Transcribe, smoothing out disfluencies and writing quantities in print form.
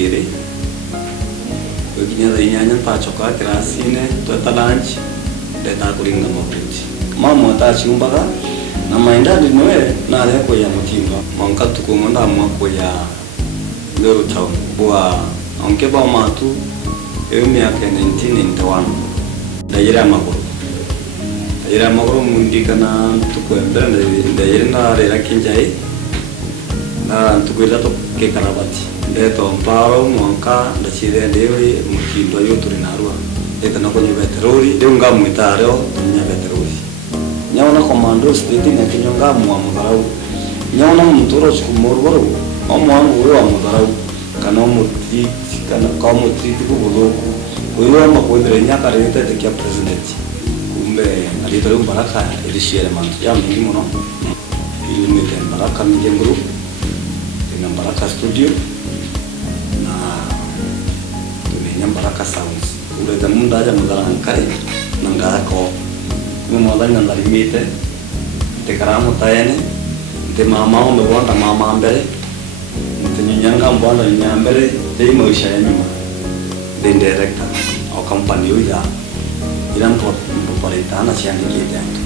kere kinya inyanya tachoka kirasine tweta lunch ndeta kuringa mabuti mama tachiumbaga na maindadi noe na reko ya mutindo mwanka tukumunda mwako ya Lero Town kwa onkeba matu miaka 1991 ndayira makuru mundikana tukwembera ndayira rera kinjai na tukwira to ke karabati ndeto mparo mwanka ndachire ndewe mutindo yoturi narwa etana ko nyebeterori ndenga mwitaro nyebeterori nyaona komando state na kinyonga muamugarau nyaona mutoro chikumorwaro omwangu we wa mugarau kana muti kana kama muti kubuloku uyo amakwendere nyaka rete de kia president kumbe alitoro Baraka ilishire mantu ya mingi muno ili mete Baraka Media Group na Baraka Studio na tumenya Baraka Sounds ule zamunda aja mudara nkari nangako mmoja nganda limite te karamu tayene te mama umewanda mama mbele nyanga mbwana nyambere dei maisha ya nyuma the director au company ya ila mpo paletana chiani kite